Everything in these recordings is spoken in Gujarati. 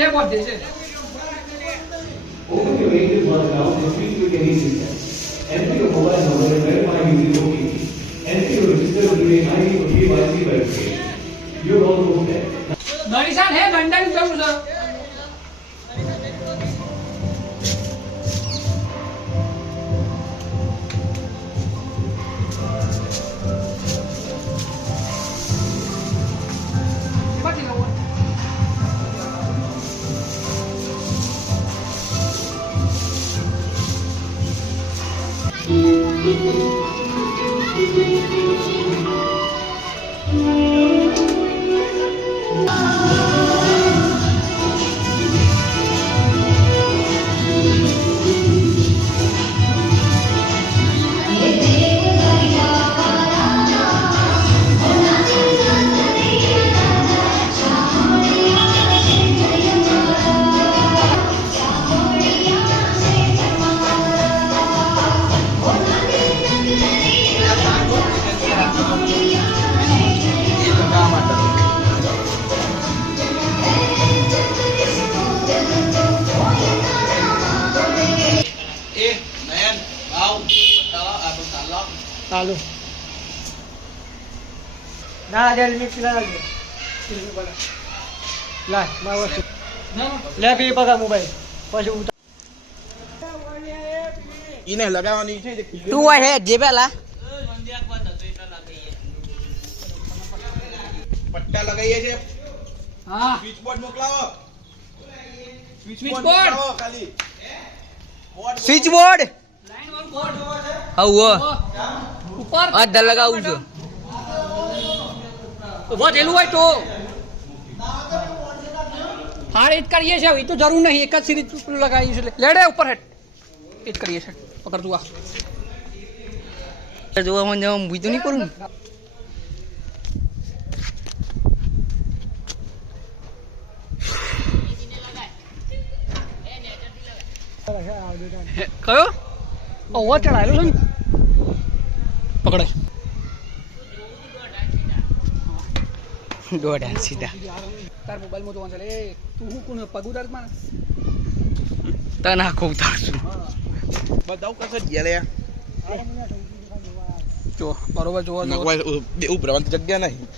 बैठे बहुत देर से Open your agent work now and speak to your agent. Enter your mobile number and verify using OTP. Enter your registered domain ID for KYC verification. You're almost there. Manisha है घंटा की जरूर सर ચાલો ના આજે મિક્સ લા લા મા વસ્તુ લે પી પકા મોબાઈલ પછી ઉતાર ઈને લગાવવાની છે તું હોય હે જે પેલા પટ્ટા લગાવીએ છે हाँ સ્વિચ બોર્ડ મોકલાવો स्विच बोर्ड ખાલી સ્વિચ બોર્ડ लाइन और कोड આવો ऊपर આ ધ લગાવું છું वो જેલું હોય તો हार इत करिए છે એ તો જરૂર નહીં એક જ સિરીઝ લગાવી છે લેડે ઉપર હેડ इत करिए છે પકડ તું આ જોવા મને હું બીજું નહીં કરું કયો ઓવર ચડાયેલો છે ને પકડાય દોડા સીધા તાર મોબાઈલ માં જોવાનું છે એ તું હું કોણ પગ ઉતાર માં તને આખો ઉતારશું બધાઉ કસે ગયા લે જો બરોબર જોવા જો નકવા ઉભરવાની જગ્યા નહીં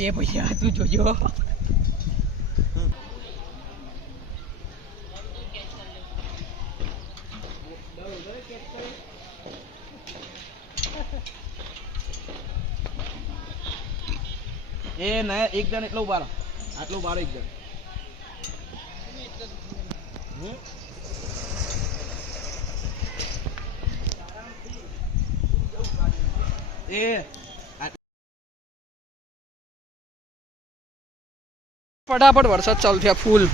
એ ભૈયા તું જોજો એ ના એક જણ એટલો ઉભા રહો આટલો ઉભા રહો એક જણ એ ફટાફટ વરસાદ ચાલુ થયા ફૂલ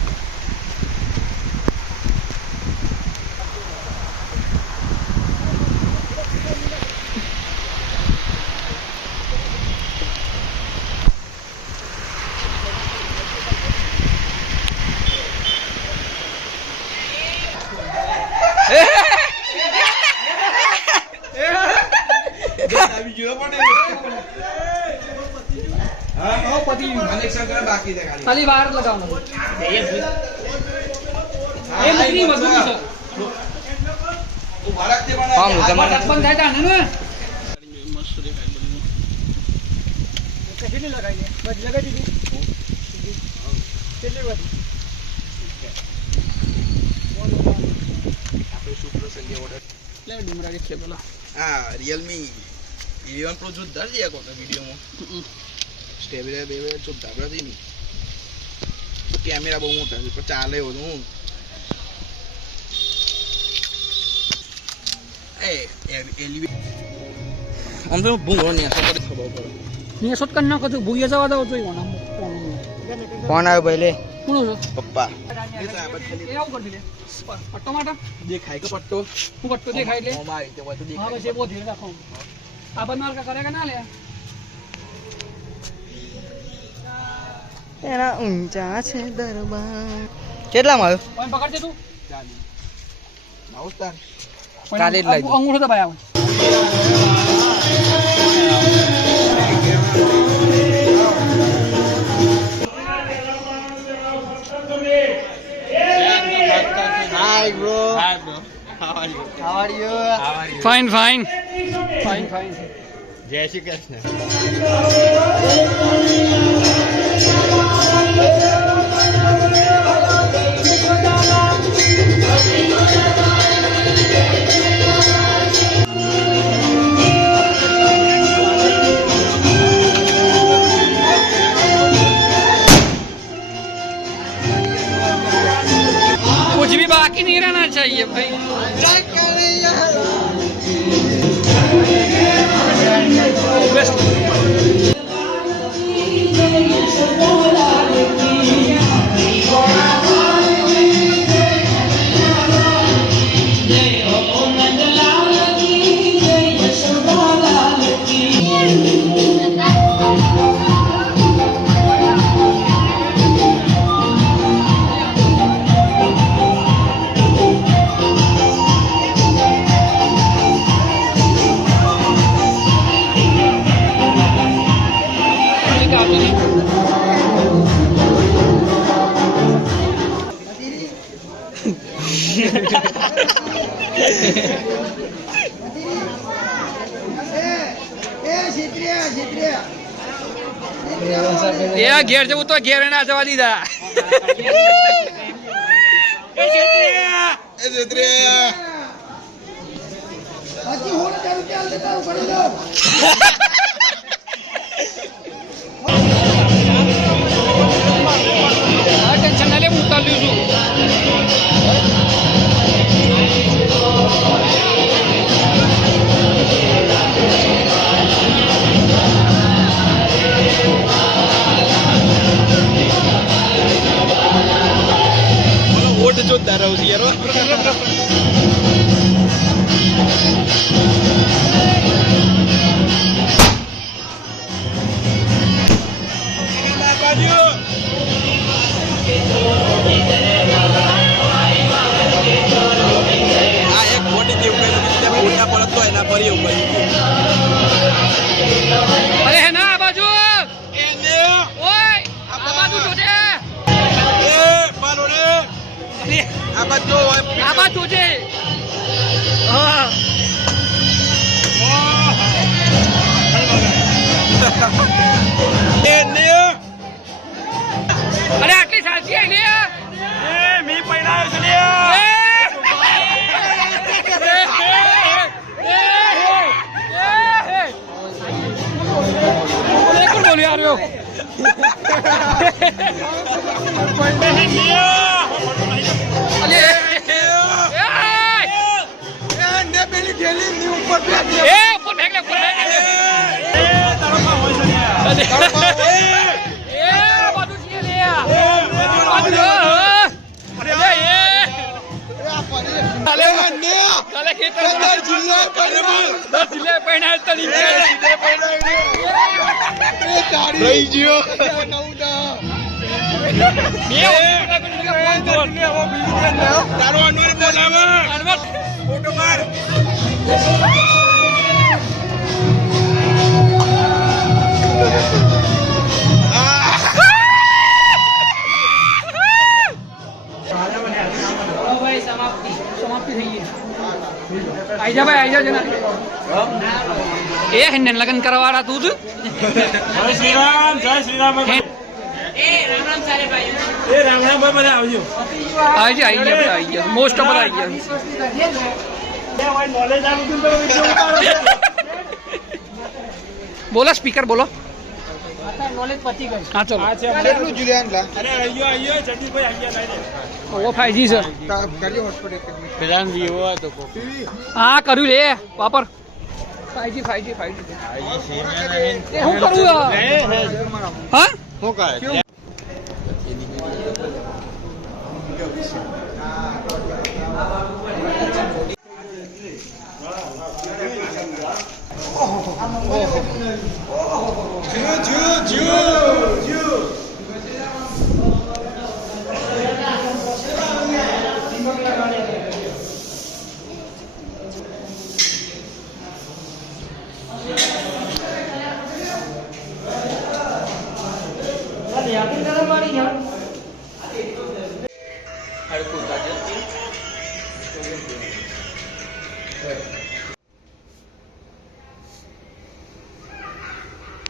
આવી ગયો પડે હા પતિ કનેક્શન કરે બાકી છે ખાલી ખાલી બહાર લગાવવાનું એ મુકરી મજબૂત છે ઉભા રાખતે પણ આમ જમાના બંધ થાય તા ને મસ્ત દેખાય બધું કેટલી લગાવી બસ લગાવી દીધી કેટલી બધી આપણે સુપ્ર સંજય ઓર્ડર લે ડુમરા કે પેલા હા Realme 11 Pro જો દર જે કોતો વિડિયોમાં સ્ટેબિલાઇઝર બે જો ધાબરા દી ની તો કેમેરા બહુ મોટા છે પણ ચાલે એવું હું એલિવે આમ તો ભૂંગળો ને અસર કરે ખબર પડે ને શોટ કર નાખો તો ભૂયા જવા દો તો ઈવાનો ફોન આવ્યો ભાઈ લે કોણ છે પપ્પા એ આવું કરી દે પટ્ટો માટે દેખાય કે પટ્ટો હું પટ્ટો દેખાય એટલે મોમાં આવી તો બધું હા બસ એ બહુ ધીરે રાખો આ બનવાર કા કરેગા ના લે એના ઊંચા છે દરબાર કેટલામાં આવ્યો પણ પકડજે તું ચાલી માઉસ તાર કાલે જ લાગી અંગૂઠો દબાય આવું Hi bro. Hi bro. How are you? How are you? Fine fine fine fine જય શ્રી કૃષ્ણ. कुछ भी बाकी नहीं रहना चाहिए भाई. એ ઘેર જવું તો ઘેર ના જવા દીધા. ટેન્શન ના લે, હું ઉતારી છું. ઓટ જોરદાર રહું છું યાર. આ એક મોટી જેવું કઈ મોટા પરત તો એના પર એવું કઈ. અરે હે ના, આ બાજુ ઓય, આ બાજુ જોજે. આ બાજુ આ બાજુ જોજે. હા અરે આટલી સાચી આઈ લે. मी पहिला आहे કોણ બોલ્યો યાર? ઉપર ફેંક લે, ઉપર ફેંક લે. બાજુ છીએ લે. કાલે ખેતર જિલ્લા પહેણા તળી રહી ગયો. તારો અનવર બોલાવે. ફોટો પાડ. સમાપ્તિ થઈ ગઈ. આઈ જા ભાઈ, આઈ જા જના. એ હેને લગન કરવાવાળા તું જ. જય શ્રી રામ, જય શ્રી રામ. એ રામ રામ સારે ભાઈ. એ રામ રામ ભાઈ, બધા આવજો. આઈ જા, આઈ ગયા, આઈ ગયા. મોસ્ટ ઓફ આઈ ગયા. નોલેજ આવું તો બોલો સ્પીકર બોલો. નોલેજ પતી ગઈ. હા ચલો. કેટલું જુલિયાન લા? અરે આયો જગદીશભાઈ આયા લઈને. ઓ 5G છે. કર્યો હોસ્પિટલ પેલાન વિવો હતો કો. હા કર્યું લે વાપર. 5G એ હું કરું હા હું કહે ખોલતા જતી